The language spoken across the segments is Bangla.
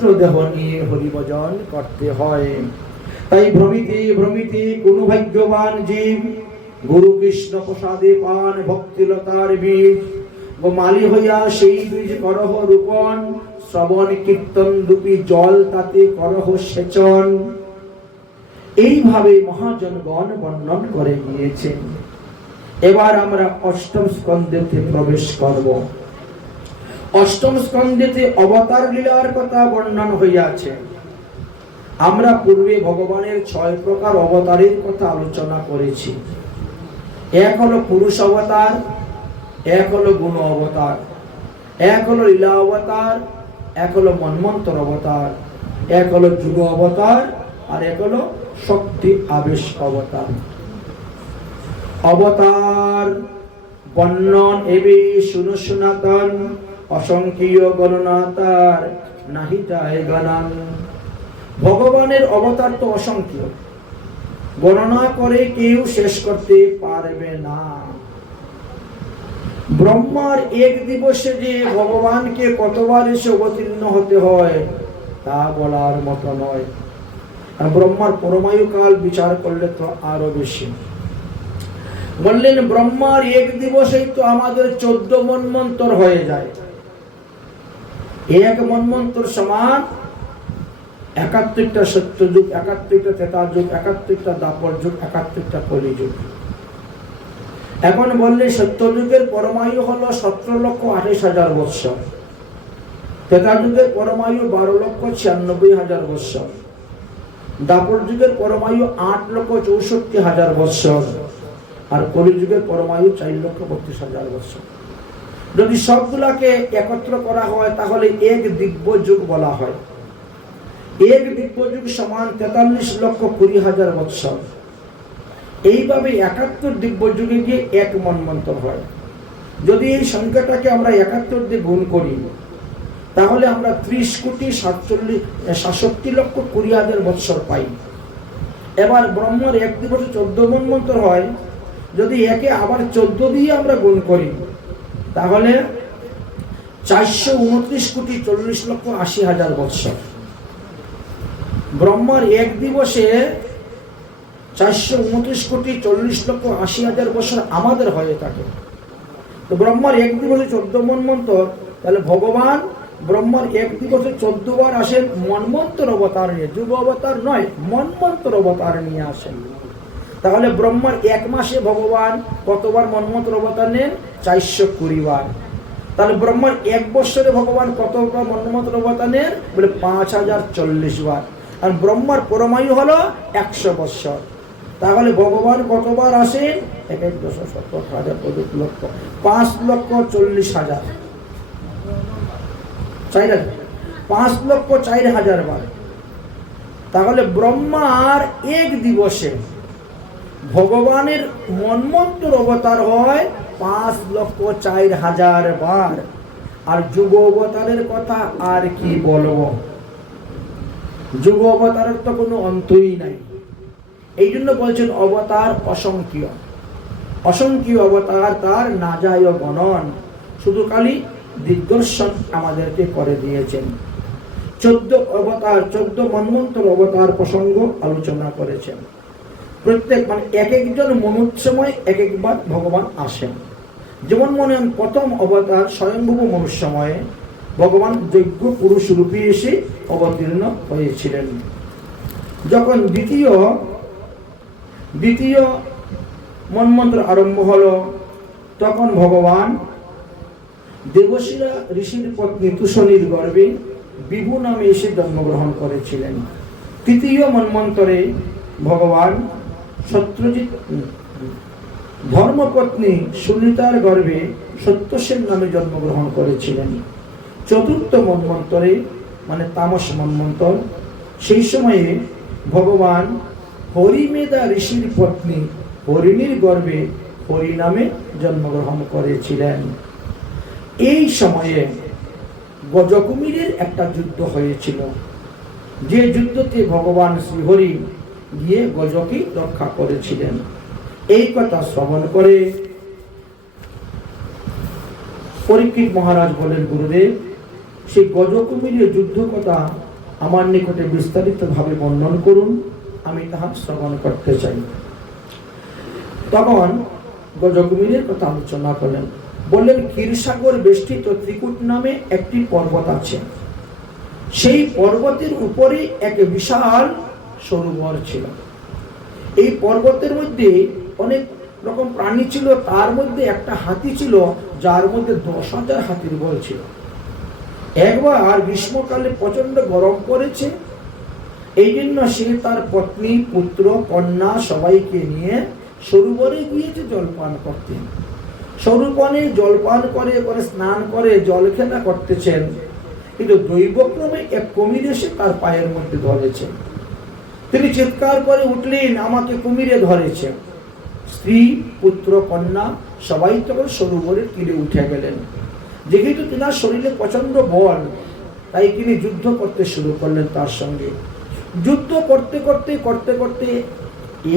পবিত্র দেহ নিয়ে হরিভজন করতে হয়। তাই ভ্রমিতে ভ্রমিতে কোন ভাগ্যবান জীব গুরু কৃষ্ণ প্রসাদে পান ভক্তিলতার বীজ ও মালি হইয়া সেই বীজ করহ রোপণ, শ্রবণ কীর্তন রূপী জল তাতে করহ সেচন। এইভাবে মহাজনগণ বর্ণন করে গিয়েছেন। এবার আমরা অষ্টম স্কন্ধেতে প্রবেশ করব। অষ্টম স্কন্ধেতে অবতার লীলার কথা বর্ণন হইয়াছে। আমরা পূর্বে ভগবানের 6 প্রকার অবতারের কথা আলোচনা করেছি। এক হলো পুরুষ অবতার, এক হলো গুণ অবতার, এক হলো লীলা অবতার, এক হলো মন্বন্তর অবতার, এক হলো যুগ অবতার, আর এক হলো শক্তি আবেশ অবতার। অবতার বর্ণন এবে শুনো সনাতন, অসংখ্য গণনা তার নাহি যায় গণন। ভগবানের অবতার তো অসংখ্য, গণনা করে কেউ শেষ করতে পারবে না। ব্রহ্মার এক দিবসে যে ভগবানকে কতবার এসে অবতীর্ণ হতে হয় তা বলার মতো নয়। আর ব্রহ্মার পরমায়ু কাল বিচার করলে তো আরো বেশি। বললেন ব্রহ্মার এক দিবসেই তো আমাদের 14 মন্বন্তর হয়ে যায়। এক মন্বন্তর সমান 71টা সত্যযুগ, 71টা ত্রেতা যুগ, 71টা দ্বাপর যুগ, 71টা কলিযুগ। এখন বললে সত্যযুগের পরমায়ু হলো 17,28,000 বৎসর, ত্রেতা যুগের পরমায়ু 12,96,000 বৎসর, দ্বাপর যুগের পরমায়ু 8,64,000 বৎসর, আর কলিযুগের পরমায়ু 4,32,000 বৎসর। যদি সবগুলাকে একত্র করা হয় তাহলে এক দিব্য যুগ বলা হয়। এক দিব্য যুগ সমান 43,20,000 বৎসর। এইভাবে 71 দিব্য যুগে গিয়ে এক মন্বন্তর হয়। যদি এই সংখ্যাটাকে আমরা 71 দিয়ে গুণ করি তাহলে আমরা 30,67,20,000 বৎসর পাই। এবার ব্রহ্মার এক দিবসে 14 মন্বন্তর হয়। যদি একে আবার 14 দিয়ে আমরা গুণ করি তাহলে 429,40,80,000 বৎসর। ব্রহ্মার এক দিবসে 429,40,80,000 বছর আমাদের হয়ে থাকে। তো ব্রহ্মার এক দিবসে 14 মন্বন্তর, তাহলে ভগবান ব্রহ্মার এক দিবসে 14 বার আসেন মন্বন্তর অবতার নিয়ে, যুগ অবতার নয়, মন্বন্তর অবতার নিয়ে আসেন। তাহলে ব্রহ্মার এক মাসে ভগবান কতবার মন্বন্তর অবতার নেন? 420 বার। তাহলে ব্রহ্মার এক বৎসরে ভগবান কতবার মন্বন্তর অবতার নেন? বলে 5040 বার। আর ব্রহ্মার পরমায়ু হলো 100 বৎসর। তাহলে ভগবান কতবার আসেন? 5,40,000 5,04,000 বার। তাহলে ব্রহ্মার এক দিবসে ভগবানের মন্বন্তর অবতার হয় 5,04,000 বার। আর যুগ অবতারের কথা আর কি বলবো, যুগ অবতারের তো কোনো অন্তই নাই। এই জন্য বলছেন অবতার অসংখ্য, অসংখ্য অবতার তার না যায় গণন। শুধু খালি দিগ্দর্শন আমাদেরকে করে দিয়েছেন। 14 অবতার, 14 মন্বন্তর অবতার প্রসঙ্গ আলোচনা করেছেন। প্রত্যেক মানে এক একজন মনুষ্যময় এক একবার ভগবান আসেন। যেমন মনে হন প্রথম অবতার স্বয়ংভূ মনুষ্যময়ে ভগবান যজ্ঞ পুরুষ রূপে এসে অবতীর্ণ হয়েছিলেন। যখন দ্বিতীয় মন্বন্তর আরম্ভ হলো তখন ভগবান দেবশিরা ঋষির পত্নী তুষণীর গর্ভে বিভু নামে এসে জন্মগ্রহণ করেছিলেন। তৃতীয় মন্বন্তরে ভগবান সত্যজিৎ ধর্মপত্নী সুনীতার গর্ভে সত্যসেন নামে জন্মগ্রহণ করেছিলেন। চতুর্থ মন্বন্তরে মানে তামস মন্বন্তর, সেই সময়ে ভগবান হরিমেধা ঋষির পত্নী হরিণীর গর্ভে হরি নামে জন্মগ্রহণ করেছিলেন। এই সময়ে গজকুমিরের একটা যুদ্ধ হয়েছিল, যে যুদ্ধতে ভগবান শ্রীহরি গিয়ে গজকে রক্ষা করেছিলেন। এই কথা শ্রবণ করে পরীক্ষিত মহারাজ বলেন, গুরুদেব সেই গজকুমিরের যুদ্ধ কথা আমার নিকটে বিস্তারিতভাবে বর্ণন করুন, আমি তাহা শ্রবণ করতে চাই। তখন গজকুমিরের কথা আলোচনা করলেন, বললেন ক্ষীরসাগর বেষ্টিত ত্রিকুট নামে একটি পর্বত আছে। সেই পর্বতের উপরে এক বিশাল সরোবর ছিল। এই পর্বতের মধ্যে অনেক রকম প্রাণী ছিল, তার মধ্যে একটা হাতি ছিল যার মধ্যে 10,000 হাতির বল ছিল। একবার গ্রীষ্মকালে প্রচন্ড গরম পড়েছে, এই জন্য সে তার পত্নী, পুত্র, কন্যা সবাইকে নিয়ে সরোবরে গিয়েছে জলপান করতে। সরোবরে জলপান করে স্নান করে জল খেলা করতেছেন, কিন্তু দৈবক্রমে এক কুমির এসে তার পায়ের মধ্যে ধরেছে। তিনি চিৎকার করে উঠলেন, আমাকে কুমিরে ধরেছে। স্ত্রী, পুত্র, কন্যা সবাই তখন সরোবরের তীরে উঠে গেলেন। যেহেতু তিনার শরীরে প্রচন্ড বল, তাই তিনি যুদ্ধ করতে শুরু করলেন তার সঙ্গে। যুদ্ধ করতে করতে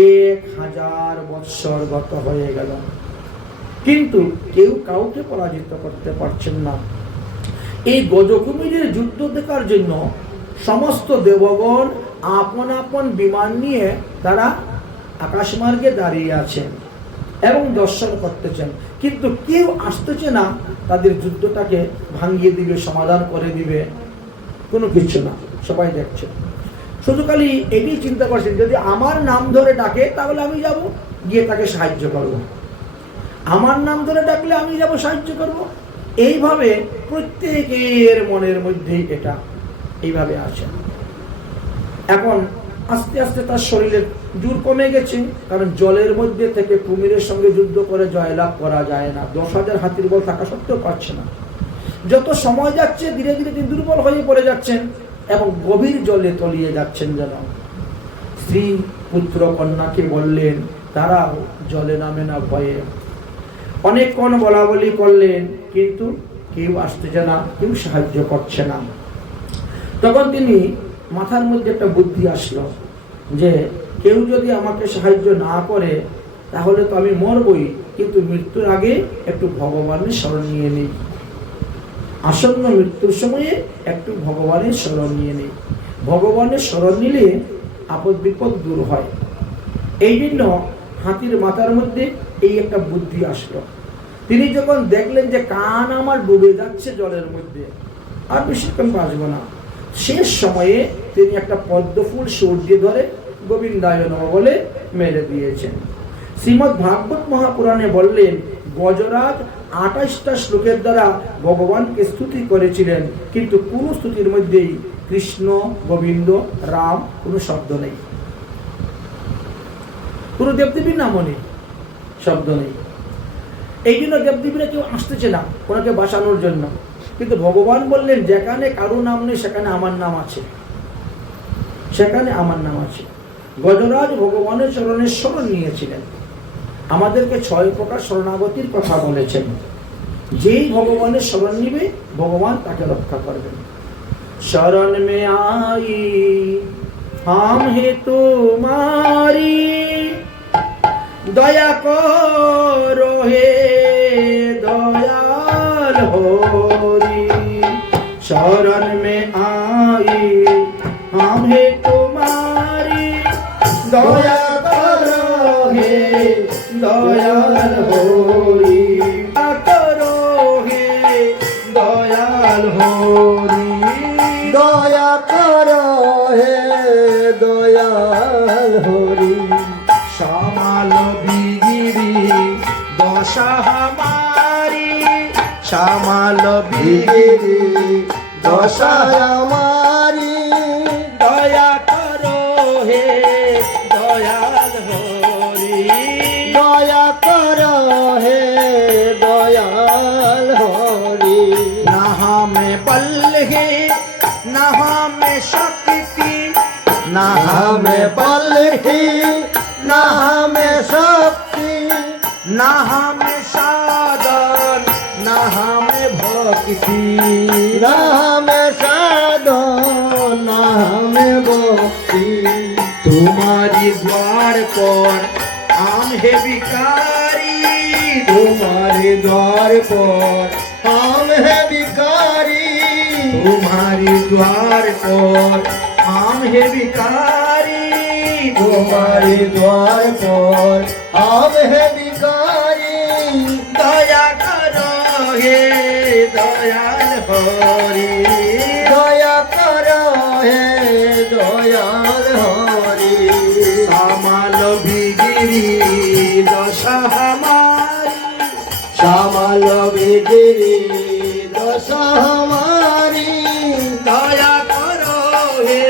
1000 বৎসর গত হয়ে গেল, কিন্তু কেউ কাউকে পরাজিত করতে পারছেন না। এই গজকুমিরের যুদ্ধ দেখার জন্য সমস্ত দেবগণ আপন আপন বিমান নিয়ে তারা আকাশমার্গে দাঁড়িয়ে আছেন এবং দর্শন করতেছেন, কিন্তু কেউ আসতেছে না তাদের যুদ্ধটাকে ভাঙিয়ে দিবে, সমাধান করে দিবে, কোনো কিছু না। সবাই দেখছে, শুধু খালি এটি চিন্তা করছেন, যদি আমার নাম ধরে ডাকে তাহলে আমি যাব, গিয়ে তাকে সাহায্য করব। আমার নাম ধরে ডাকলে আমি যাব, সাহায্য করব। এইভাবে প্রত্যেকের মনের মধ্যেই এটা এইভাবে আছে। এখন আস্তে আস্তে তার শরীরের জোর কমে গেছে, কারণ জলের মধ্যে থেকে কুমিরের সঙ্গে যুদ্ধ করে জয়লাভ করা যায় না। 10,000 হাতির বল থাকা সত্ত্বেও পারছে না। যত সময় যাচ্ছে ধীরে ধীরে তিনি দুর্বল হয়ে পড়ে যাচ্ছেন এবং গভীর জলে তলিয়ে যাচ্ছেন যেন। স্ত্রী, পুত্র, কন্যাকে বললেন, তারাও জলে নামে না ভয়ে। অনেকক্ষণ বলা বলি করলেন, কিন্তু কেউ আসতেছে না, কেউ সাহায্য করছে না। তখন তিনি মাথার মধ্যে একটা বুদ্ধি আসলো যে কেউ যদি আমাকে সাহায্য না করে তাহলে তো আমি মরবই, কিন্তু মৃত্যুর আগে একটু ভগবানের শরণ নিয়ে নিই। আসন্ন মৃত্যুর সময়ে একটু ভগবানের শরণ নিয়ে নিই। ভগবানের শরণ নিলে আপদ বিপদ দূর হয়। এই জন্য হাতির মাথার মধ্যে এই একটা বুদ্ধি আসলো। তিনি যখন দেখলেন যে কান আমার ডুবে যাচ্ছে জলের মধ্যে, আর বেশিক্ষণ বাঁচব না, শেষ সময়ে তিনি একটা পদ্ম ফুল সূর্যে ধরে গোবিন্দায় নমঃ বলে মেরে দিয়েছেন। শ্রীমদ্ ভাগবত মহাপুরাণে বললেন, গজরাজ 28টা শ্লোকের দ্বারা ভগবানকে স্তুতি করেছিলেন, কিন্তু কোন স্তুতির মধ্যেই কৃষ্ণ, গোবিন্দ, রাম কোনো শব্দ নেই, কোন দেবদেবীর নামও নেই, শব্দ নেই। এই জন্য দেবদেবীরা কেউ আসতেছে না ওনাকে বাঁচানোর জন্য। কিন্তু ভগবান বললেন, যেখানে কারো নাম নেই সেখানে আমার নাম আছে, সেখানে আমার নাম আছে। গজরাজ ভগবানের চরণের শরণ নিয়েছিলেন। আমাদেরকে 6 প্রকার শরণাগতির কথা বলেছেন। যেই ভগবানের শরণ নিবে ভগবান তাকে রক্ষা করবেন। শরণ মে আই হাম হে তোমারি, দয়া করো হে দয়াল হরি। শরণ মে আই হাম হে তোমারি, দয়া করো হে দয়াল হরি। করো হে দয়াল হরি, দয়া করো হে দয়াল হরি। সামাল বিগিরি দশা হামারি, সামাল বিগিরি দশা আমারি, দয়া করো হে দয়াল হরি। দয়া করো হে দয়াল হরি। না হামে বল হে না হামে শক্তি, না হামে বল হি না হামে শক্তি, না হামে সাধন, না হামে ভক্তি। না হামে সাধন, না হামে ভক্তি। तुम्हारी द्वार पर हम है भिखारी, तुम्हारे द्वार पर हम है भिखारी। तुम्हारी द्वार पर हम है भिखारी, तुम्हारे द्वार पर हम है भिखारी, दया करो हे दयाल हरि, दया करो हे दयाल हरि। सामाल भिगिरी दशा हमारी, श्यामल बिगिरी दशा हमारी, दया करो हे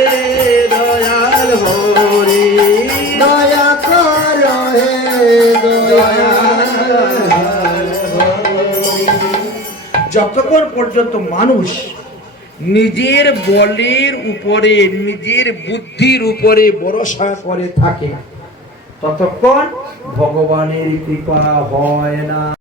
दयाल हरि, दया करो हे दयाल हरि। যতক্ষণ পর্যন্ত মানুষ নিজের বলের উপরে নিজের বুদ্ধির উপরে ভরসা করে থাকে ততক্ষণ ভগবানের কৃপা হয় না।